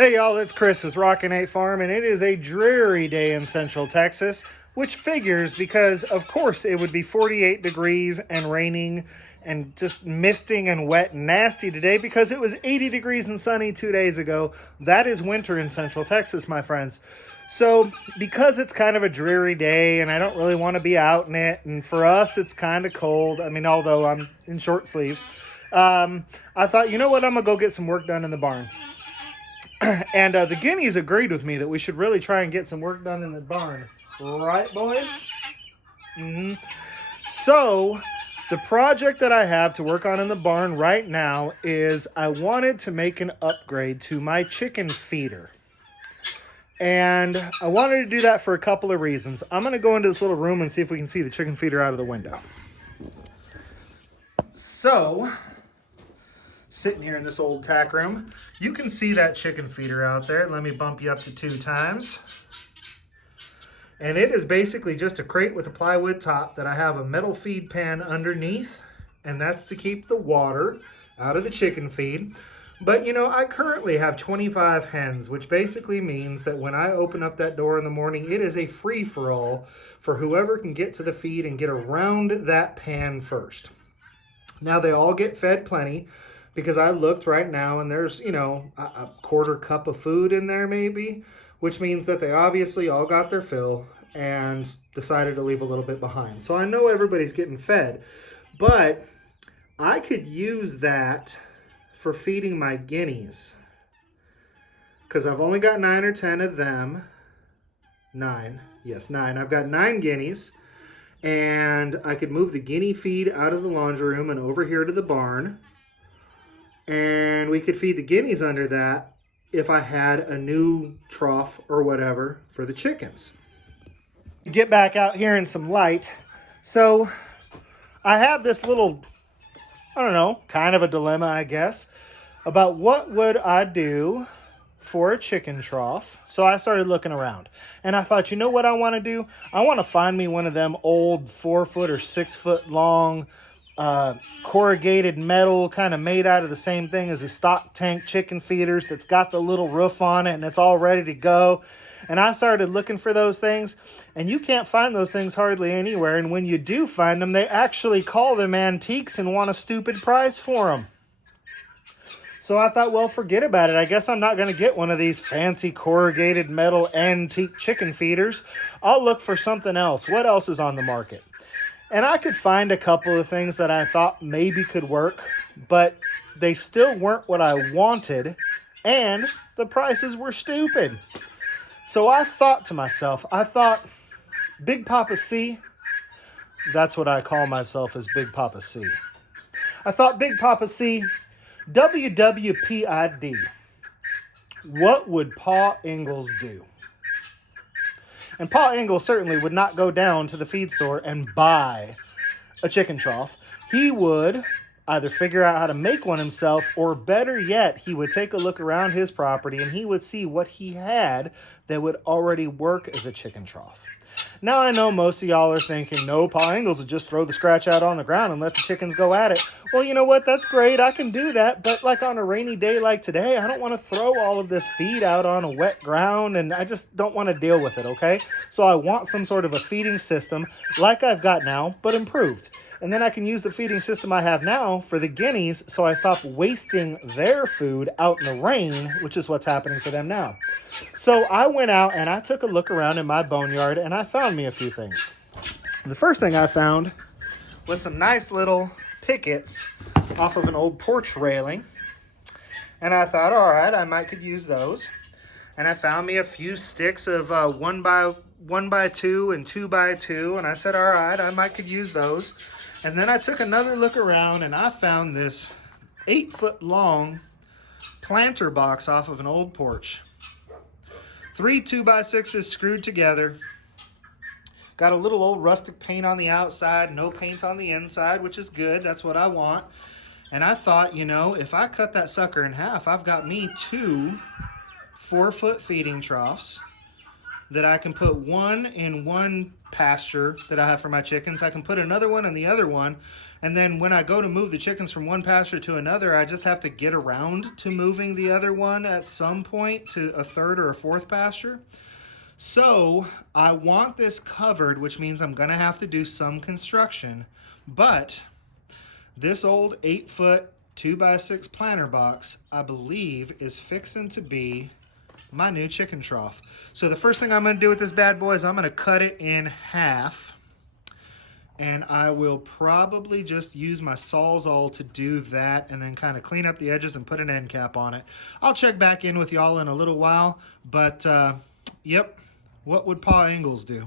Hey y'all, it's Chris with Rockin Farm, and it is a dreary day in Central Texas, which figures because, of course, it would be 48 degrees and raining and just misting and wet and nasty today because it was 80 degrees and sunny 2 days ago. That is winter in Central Texas, my friends. So, because it's kind of a dreary day and I don't really want to be out in it, and for us it's kind of cold, I mean, although I'm in short sleeves, I thought, you know what, I'm going to go get some work done in the barn. And the guineas agreed with me that we should really try and get some work done in the barn. Right, boys? Mm-hmm. So, the project that I have to work on in the barn right now is I wanted to make an upgrade to my chicken feeder. And I wanted to do that for a couple of reasons. I'm going to go into this little room and see if we can see the chicken feeder out of the window. So, sitting here in this old tack room, you can see that chicken feeder out there. Let me bump you up to 2 times. And it is basically just a crate with a plywood top that I have a metal feed pan underneath, and that's to keep the water out of the chicken feed. But you know, I currently have 25 hens, which basically means that when I open up that door in the morning, it is a free-for-all for whoever can get to the feed and get around that pan first. Now, they all get fed plenty, because I looked right now and there's, you know, a quarter cup of food in there maybe, which means that they obviously all got their fill and decided to leave a little bit behind. So I know everybody's getting fed, but I could use that for feeding my guineas, because I've only got 9 or 10 of them. 9. Yes, 9. I've got 9 guineas, and I could move the guinea feed out of the laundry room and over here to the barn. And we could feed the guineas under that if I had a new trough or whatever for the chickens. Get back out here in some light. So I have this little, I don't know, kind of a dilemma, I guess, about what would I do for a chicken trough. So I started looking around, and I thought, you know what I want to do? I want to find me one of them old 4 foot or 6 foot long corrugated metal, kind of made out of the same thing as a stock tank chicken feeders, that's got the little roof on it and it's all ready to go. And I started looking for those things, and you can't find those things hardly anywhere. And when you do find them, they actually call them antiques and want a stupid price for them. So I thought, well, forget about it. I guess I'm not going to get one of these fancy corrugated metal antique chicken feeders. I'll look for something else. What else is on the market? And I could find a couple of things that I thought maybe could work, but they still weren't what I wanted, and the prices were stupid. So I thought to myself, Big Papa C, that's what I call myself, as Big Papa C. I thought, Big Papa C, WWPID, what would Pa Ingalls do? And Pa Ingalls certainly would not go down to the feed store and buy a chicken trough. He would either figure out how to make one himself, or better yet, he would take a look around his property and he would see what he had that would already work as a chicken trough. Now, I know most of y'all are thinking, no, Pa Ingalls would just throw the scratch out on the ground and let the chickens go at it. Well, you know what? That's great. I can do that. But like on a rainy day like today, I don't want to throw all of this feed out on a wet ground, and I just don't want to deal with it, okay? So I want some sort of a feeding system like I've got now, but improved. And then I can use the feeding system I have now for the guineas, so I stop wasting their food out in the rain, which is what's happening for them now. So I went out and I took a look around in my boneyard, and I found me a few things. The first thing I found was some nice little pickets off of an old porch railing. And I thought, all right, I might could use those. And I found me a few sticks of 1 by 2 and 2 by 2. And I said, all right, I might could use those. And then I took another look around and I found this 8 foot long planter box off of an old porch. 3 2x6s screwed together. Got a little old rustic paint on the outside, no paint on the inside, which is good. That's what I want. And I thought, you know, if I cut that sucker in half, I've got me 2 4 foot feeding troughs that I can put one in one pasture that I have for my chickens. I can put another one in the other one. And then when I go to move the chickens from one pasture to another, I just have to get around to moving the other one at some point to a third or a fourth pasture. So I want this covered, which means I'm going to have to do some construction. But this old 8-foot 2x6 planter box, I believe, is fixing to be my new chicken trough. So the first thing I'm going to do with this bad boy is I'm going to cut it in half. And I will probably just use my Sawzall to do that and then kind of clean up the edges and put an end cap on it. I'll check back in with y'all in a little while, but yep, what would Pa Ingalls do?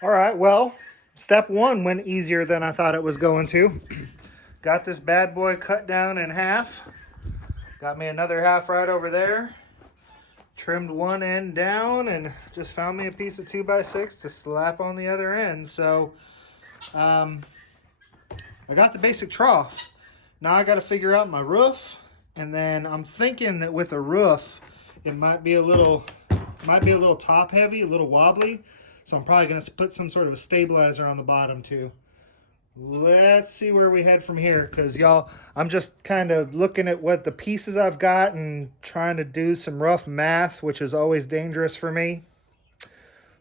All right, well, step one went easier than I thought it was going to. Got this bad boy cut down in half. Got me another half right over there. Trimmed one end down and just found me a piece of 2x6 to slap on the other end. So I got the basic trough. Now I got to figure out my roof, and then I'm thinking that with a roof it might be a little top heavy, a little wobbly. So I'm probably going to put some sort of a stabilizer on the bottom too. Let's see where we head from here, because y'all, I'm just kind of looking at what the pieces I've got and trying to do some rough math, which is always dangerous for me.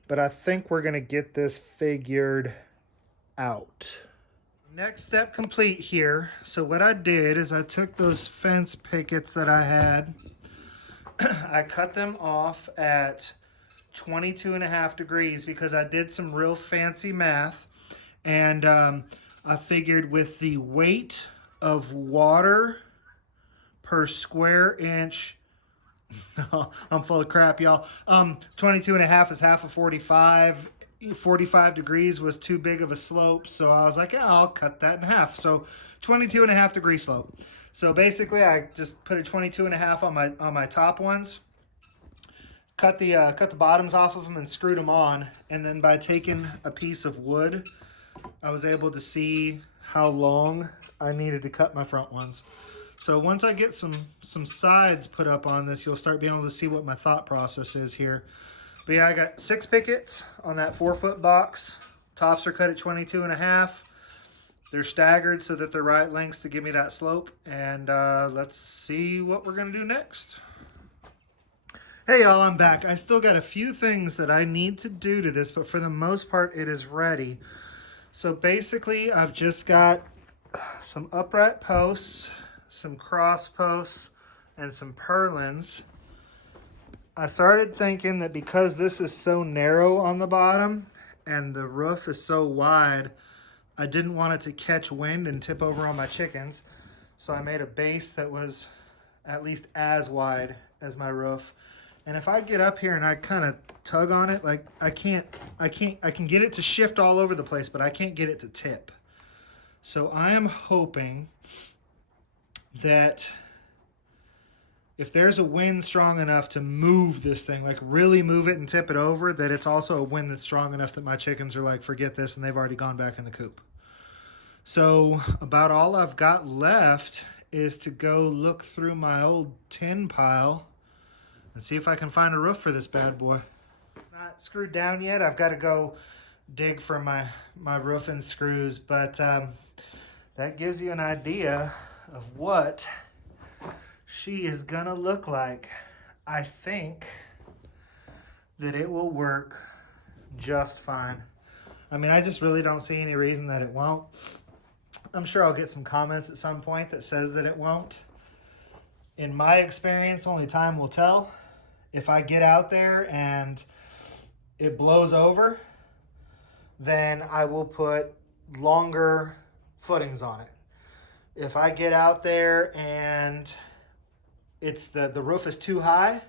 But I think we're going to get this figured out. Next step complete here. So what I did is I took those fence pickets that I had. I cut them off at 22.5 degrees because I did some real fancy math. And I figured with the weight of water per square inch, no, I'm full of crap, y'all. 22.5 is half of 45. 45 degrees was too big of a slope, so I was like, yeah, I'll cut that in half. So 22.5 degree slope. So basically, I just put a 22.5 on my top ones. Cut the bottoms off of them and screwed them on. And then by taking a piece of wood, I was able to see how long I needed to cut my front ones. So once I get some sides put up on this, you'll start being able to see what my thought process is here. But yeah, I got 6 pickets on that 4-foot box. Tops are cut at 22.5. They're staggered so that they're right lengths to give me that slope. And let's see what we're going to do next. Hey y'all, I'm back. I still got a few things that I need to do to this, but for the most part, it is ready. So basically, I've just got some upright posts, some cross posts, and some purlins. I started thinking that because this is so narrow on the bottom and the roof is so wide, I didn't want it to catch wind and tip over on my chickens. So I made a base that was at least as wide as my roof. And if I get up here and I kind of tug on it, like I can get it to shift all over the place, but I can't get it to tip. So I am hoping that if there's a wind strong enough to move this thing, like really move it and tip it over, that it's also a wind that's strong enough that my chickens are like, forget this, and they've already gone back in the coop. So about all I've got left is to go look through my old tin pile and see if I can find a roof for this bad boy. Not screwed down yet. I've got to go dig for my roofing screws, but that gives you an idea of what she is gonna look like. I think that it will work just fine. I mean, I just really don't see any reason that it won't. I'm sure I'll get some comments at some point that says that it won't. In my experience, only time will tell. If I get out there and it blows over, then I will put longer footings on it. If I get out there and it's the roof is too high,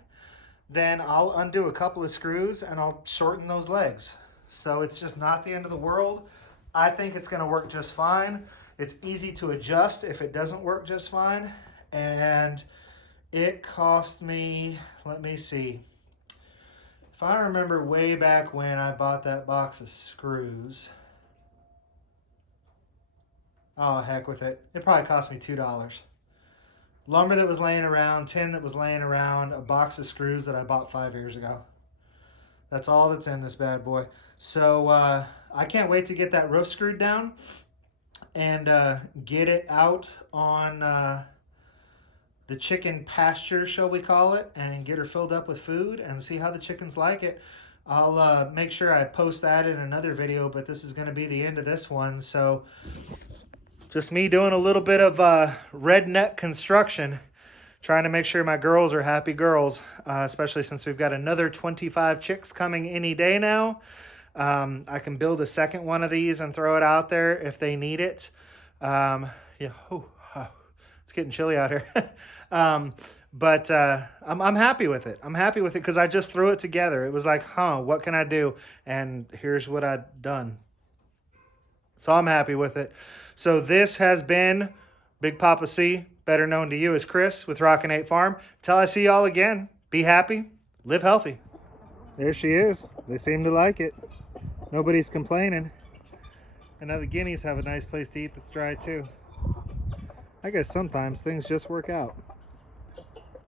then I'll undo a couple of screws and I'll shorten those legs. So it's just not the end of the world. I think it's going to work just fine. It's easy to adjust if it doesn't work just fine. And it cost me, let me see. If I remember way back when I bought that box of screws, oh, heck with it. It probably cost me $2. Lumber that was laying around, tin that was laying around, a box of screws that I bought 5 years ago. That's all that's in this bad boy. So I can't wait to get that roof screwed down and get it out on the chicken pasture, shall we call it, and get her filled up with food and see how the chickens like it. I'll make sure I post that in another video, but this is going to be the end of this one. So just me doing a little bit of redneck construction, trying to make sure my girls are happy girls, especially since we've got another 25 chicks coming any day now. I can build a second one of these and throw it out there if they need it. Yeah, it's getting chilly out here. But I'm happy with it. I'm happy with it because I just threw it together. It was like, what can I do? And here's what I've done. So I'm happy with it. So this has been Big Papa C, better known to you as Chris with Rockin Farm. Till I see y'all again, be happy, live healthy. There she is. They seem to like it. Nobody's complaining. And now the guineas have a nice place to eat that's dry too. I guess sometimes things just work out.